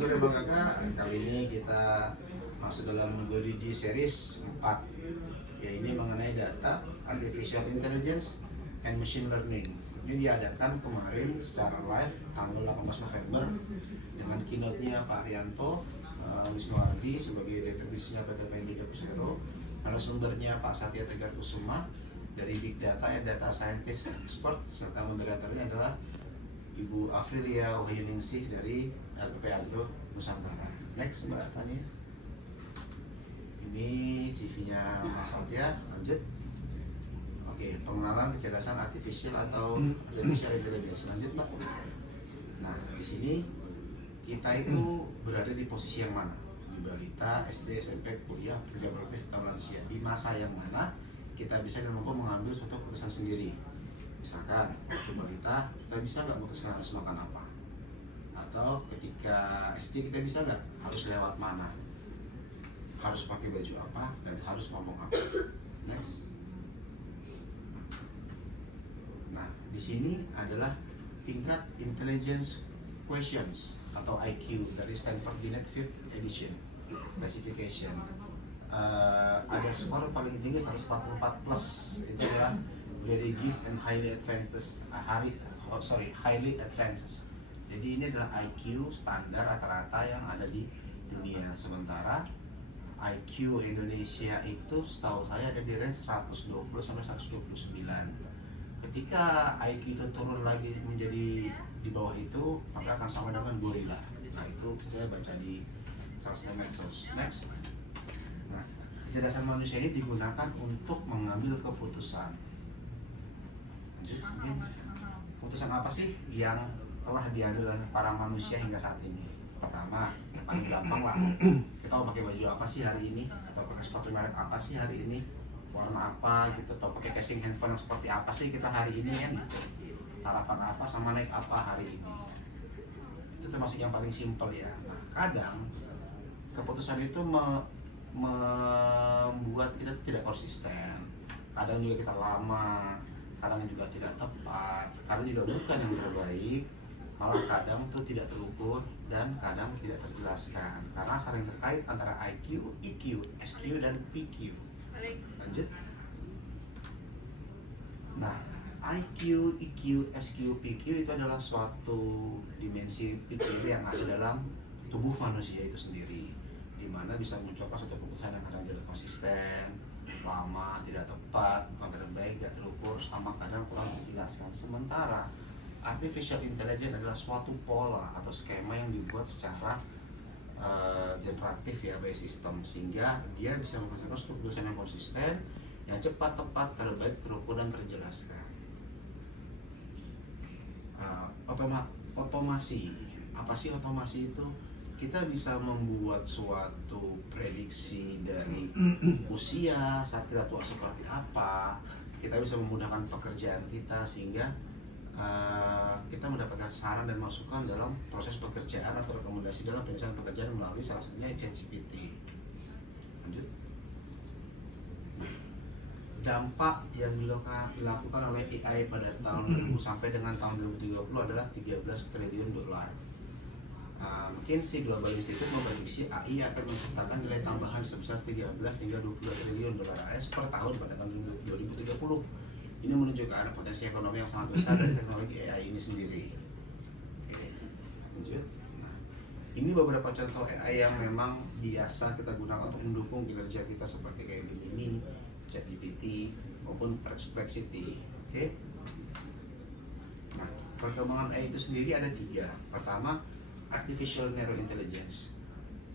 sore Bang Kakak. Kali ini kita masuk dalam GoDigi series 4. Ya, ini mengenai data, artificial intelligence, and machine learning. Ini diadakan kemarin secara live tanggal 18 November dengan keynote-nya Pak Haryanto Wisnuardi sebagai Direktur pada Main 3.0, narasumbernya Pak Satya Tegar Kusuma dari Big Data and Data Scientist Expert, serta moderatornya adalah Ibu Afrilia Wahyuningsih dari LPP Agro Nusantara. Next, Mbak Tania. Ini CV-nya Mas Satya, lanjut. Oke, pengenalan kecerdasan artificial atau artificial intelligence. Lanjut, Mbak. Nah, di sini kita itu berada di posisi yang mana? Di balita, SD, SMP, kuliah, kerja produktif, atau lansia. Di masa yang mana kita bisa dan mampu mengambil suatu keputusan sendiri. Misalkan waktu balita kita bisa nggak memutuskan harus makan apa, atau ketika SD kita bisa nggak harus lewat mana, harus pakai baju apa, dan harus ngomong apa. Next. Nah, di sini adalah tingkat intelligence questions atau IQ dari Stanford Binet 5th edition classification. Ada skor paling tinggi 144 plus, itu adalah very gift and highly advanced, highly advanced. Jadi ini adalah IQ standar rata-rata yang ada di dunia. Sementara IQ Indonesia itu setahu saya ada di range 120 sampai 129. Ketika IQ itu turun lagi menjadi di bawah itu, maka akan sama dengan gorila. Nah, itu saya baca di salah satu medsos. Next. Nah, kecerdasan manusia ini digunakan untuk mengambil keputusan. Mungkin keputusan apa sih yang telah diambil oleh para manusia hingga saat ini? Pertama, paling gampang lah, kita mau pakai baju apa sih hari ini, atau pakai sepatu merek apa sih hari ini, warna apa gitu, atau pakai casing handphone yang seperti apa sih kita hari ini kan gitu. Sarapan apa sama naik apa hari ini. Itu termasuk yang paling simpel ya. Nah, kadang keputusan itu membuat kita tidak konsisten. Kadang juga kita lama, kadang juga tidak tepat, kadang juga bukan yang terbaik, malah kadang itu tidak terukur dan kadang tidak terjelaskan karena saling terkait antara IQ, EQ, SQ, dan PQ. Lanjut. Nah, IQ, EQ, SQ, PQ itu adalah suatu dimensi pikir yang ada dalam tubuh manusia itu sendiri, di mana bisa munculkan suatu keputusan yang kadang tidak konsisten, lama, tidak tepat, bukan terbaik, tidak terukur, sama kadang kurang dijelaskan. Sementara artificial intelligence adalah suatu pola atau skema yang dibuat secara generatif ya, by system, sehingga dia bisa menghasilkan suatu keputusan yang konsisten, yang cepat, tepat, terbaik, terukur, dan terjelaskan. Otomasi. Apa sih otomasi itu? Kita bisa membuat suatu prediksi dari usia saat kita tua seperti apa. Kita bisa memudahkan pekerjaan kita sehingga kita mendapatkan saran dan masukan dalam proses pekerjaan atau rekomendasi dalam penyelesaian pekerjaan melalui salah satunya ChatGPT. Lanjut. Dampak yang dilakukan oleh AI pada tahun 2000 sampai dengan tahun 2030 adalah 13 triliun dolar. McKinsey Global Institute memprediksi AI akan menciptakan nilai tambahan sebesar 13 hingga 22 triliun dolar AS per tahun pada tahun 2030. Ini menunjukkan potensi ekonomi yang sangat besar dari teknologi AI ini sendiri. Oke, lanjut. Nah, ini beberapa contoh AI yang memang biasa kita gunakan untuk mendukung kinerja kita seperti kayak Gemini, ChatGPT, maupun Perplexity. Oke. Nah, perkembangan AI itu sendiri ada 3. Pertama, Artificial Narrow Intelligence.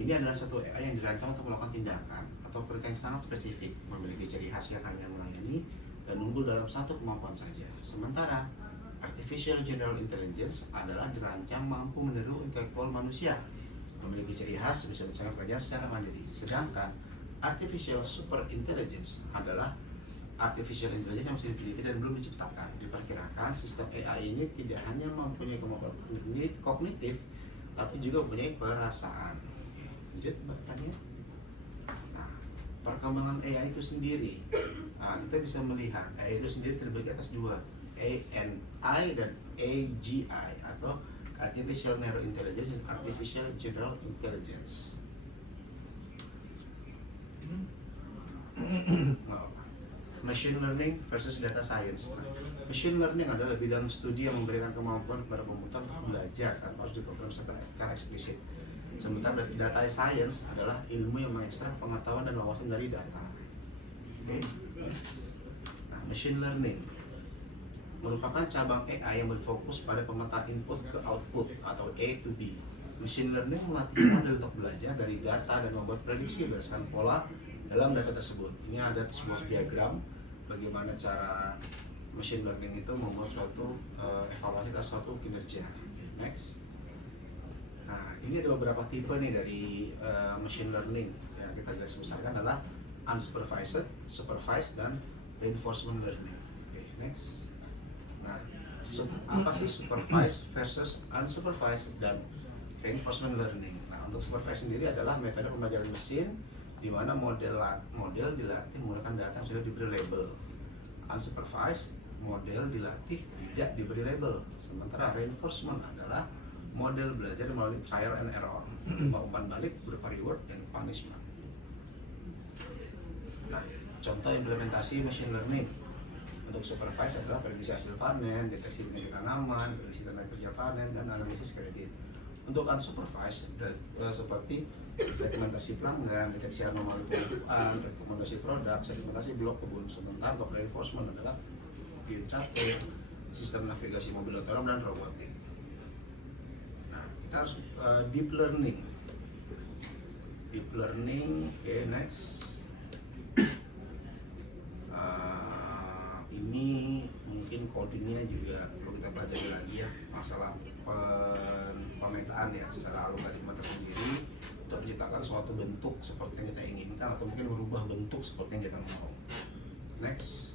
Ini adalah satu AI yang dirancang untuk melakukan tindakan atau perintah yang sangat spesifik, memiliki ciri khas yang hanya melayani dan unggul dalam satu kemampuan saja. Sementara Artificial General Intelligence adalah dirancang mampu meniru intelektual manusia, memiliki ciri khas bisa mencari pelajaran secara mandiri. Sedangkan Artificial Super Intelligence adalah artificial intelligence yang masih diteliti dan belum diciptakan. Diperkirakan sistem AI ini tidak hanya mempunyai kemampuan kognitif, tapi juga mempunyai perasaan. Lanjut, Mbak Tania. Nah, perkembangan AI itu sendiri, kita bisa melihat AI itu sendiri terbagi atas 2, ANI dan AGI atau Artificial Narrow Intelligence and Artificial General Intelligence. Machine Learning versus Data Science. Machine Learning adalah bidang studi yang memberikan kemampuan kepada komputer untuk belajar tanpa harus diprogram secara eksplisit. Sementara Data Science adalah ilmu yang mengekstrak pengetahuan dan wawasan dari data. Okay. Nah, Machine Learning merupakan cabang AI yang berfokus pada pemetaan input ke output atau A to B. Machine Learning melatih model untuk belajar dari data dan membuat prediksi berdasarkan pola dalam data tersebut. Ini ada sebuah diagram bagaimana cara machine learning itu membuat suatu evaluasi atas suatu kinerja. Next. Nah, ini ada beberapa tipe nih dari machine learning yang kita garis besarkan adalah unsupervised, supervised, dan reinforcement learning. Oke, next. Nah, apa sih supervised versus unsupervised dan reinforcement learning? Nah, untuk supervised sendiri adalah metode pembelajaran mesin di mana model dilatih menggunakan data yang sudah diberi label. Unsupervised, model dilatih tidak diberi label. Sementara reinforcement adalah model belajar melalui trial and error, umpan balik berupa reward dan punishment. Nah, contoh implementasi machine learning untuk supervised adalah prediksi hasil panen, deteksi penyakit tanaman, prediksi tenaga kerja panen, dan analisis kredit. Untuk unsupervised seperti segmentasi pelanggan, deteksi anomali penjualan, rekomendasi produk, segmentasi blok kebun. Sementara untuk reinforcement adalah game catur, sistem navigasi mobil otonom, dan robotik. Nah, kita harus deep learning. Deep learning, oke, next. Ini mungkin codingnya juga perlu kita pelajari lagi ya, masalah pemetaan ya secara algoritma tersendiri untuk menciptakan suatu bentuk seperti yang kita inginkan atau mungkin merubah bentuk seperti yang kita mau. Next.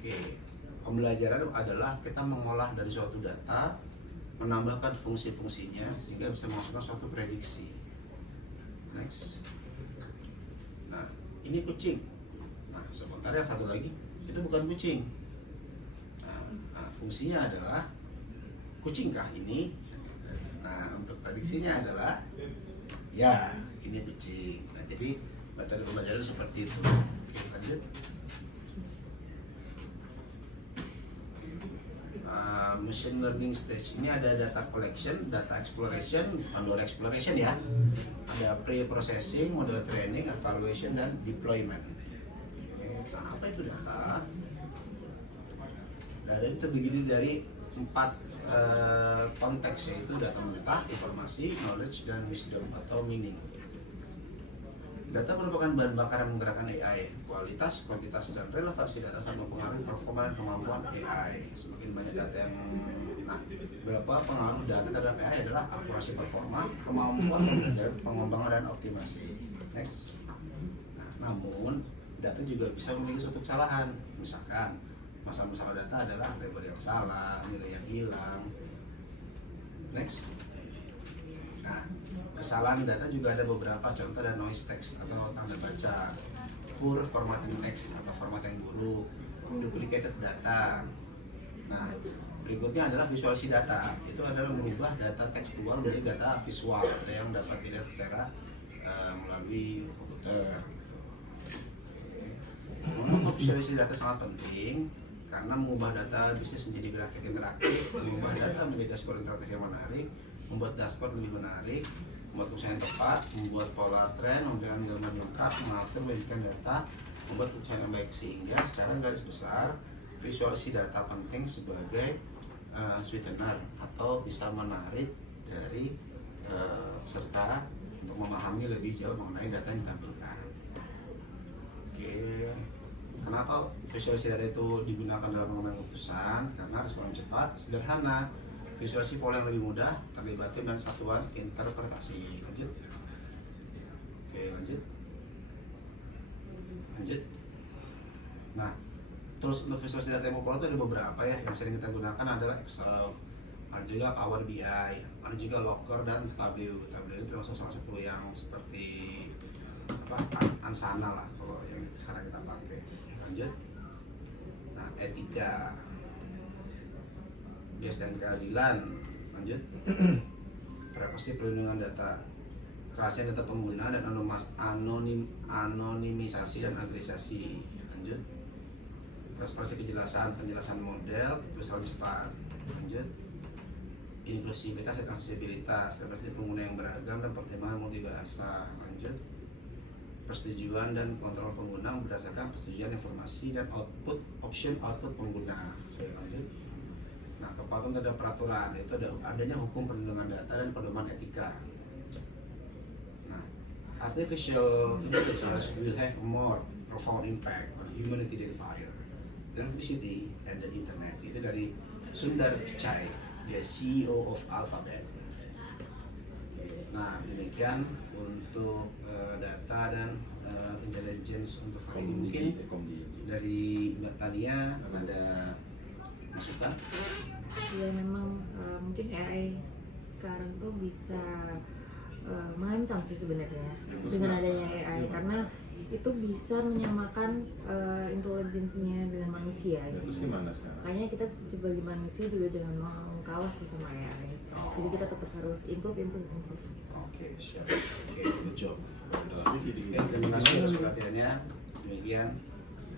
Oke, pembelajaran adalah kita mengolah dari suatu data, menambahkan fungsi-fungsinya sehingga bisa menghasilkan suatu prediksi. Next. Nah, ini kucing. Nah, sementara yang satu lagi itu bukan kucing. Nah, fungsinya adalah kucingkah ini? Nah, untuk prediksinya adalah ya, ini kucing. Nah, jadi metode pembelajaran seperti itu. Oke, lanjut. Machine learning stage ini ada data collection, data exploration, under exploration ya. Ada pre-processing, model training, evaluation, dan deployment. Nah, apa itu data? Data itu terdiri dari 4 konteks, yaitu data mentah, informasi, knowledge, dan wisdom atau meaning. Data merupakan bahan bakar yang menggerakkan AI. Kualitas, kuantitas, dan relevansi data sangat mempengaruhi performa dan kemampuan AI. Semakin banyak data yang berapa pengaruh data terhadap AI adalah akurasi performa, kemampuan pembelajaran, pengembangan, dan optimasi. Next. Nah, namun data juga bisa memiliki suatu kesalahan. Misalkan masalah data adalah label yang salah, nilai yang hilang. Next. Nah, kesalahan data juga ada beberapa contoh, dan noise text atau tanda baca, poor formatting text atau format yang buruk, duplicated data. Nah, berikutnya adalah visualisasi data. Itu adalah mengubah data tekstual menjadi data visual yang dapat dilihat secara melalui komputer. Untuk visualisasi data sangat penting karena mengubah data bisnis menjadi grafik interaktif, mengubah data menjadi dashboard interaktif yang menarik, membuat dashboard lebih menarik, membuat keputusan yang tepat, membuat pola tren, memberikan gambar lengkap, mengatur, menjadikan data, membuat keputusan yang baik. Sehingga secara garis besar visualisasi data penting sebagai sweetener atau bisa menarik dari peserta untuk memahami lebih jauh mengenai data yang ditampilkan. Oke. Kenapa visualisasi data itu digunakan dalam pengambilan keputusan? Karena respon cepat, sederhana, visualisasi pola yang lebih mudah, terlibatin, dan satuan interpretasi. Lanjut. Oke, lanjut. Nah, terus untuk visualisasi data yang populer itu ada beberapa ya. Yang sering kita gunakan adalah Excel, ada juga Power BI, ada juga Looker, dan Tableau. Tableau itu termasuk salah satu yang seperti Ansana lah kalau yang sekarang kita pakai. Lanjut. Nah, etika. bias dan keadilan. Lanjut. Privasi perlindungan data, kerahasiaan data pengguna dan anonimisasi dan agregasi. Lanjut. Transparansi penjelasan model, keterusan cepat. Lanjut. Inklusivitas dan aksesibilitas, representasi pengguna yang beragam dan pertimbangan multibahasa. Lanjut. Persetujuan dan kontrol pengguna berdasarkan persetujuan informasi dan option output pengguna. Lanjut. Nah, kepatuhan terhadap peraturan itu adanya hukum perlindungan data dan pedoman etika. Nah, artificial intelligence will have a more profound impact on humanity than fire, electricity, and the internet. Itu dari Sundar Pichai, dia CEO of Alphabet. Nah, demikian untuk data dan intelligence untuk hari ini. Mungkin dari Mbak Tania ada masukan? Ya memang mungkin AI sekarang tuh bisa mengancam sih sebenarnya dengan adanya AI, karena itu bisa menyamakan intelijensinya dengan manusia. Terus gimana sekarang? Makanya kita sebagai manusia juga jangan mau kalah sih sama AI. Jadi kita tetap harus improve. Oke, siap. Oke, good job. Oke, terima kasih atas perhatiannya. Demikian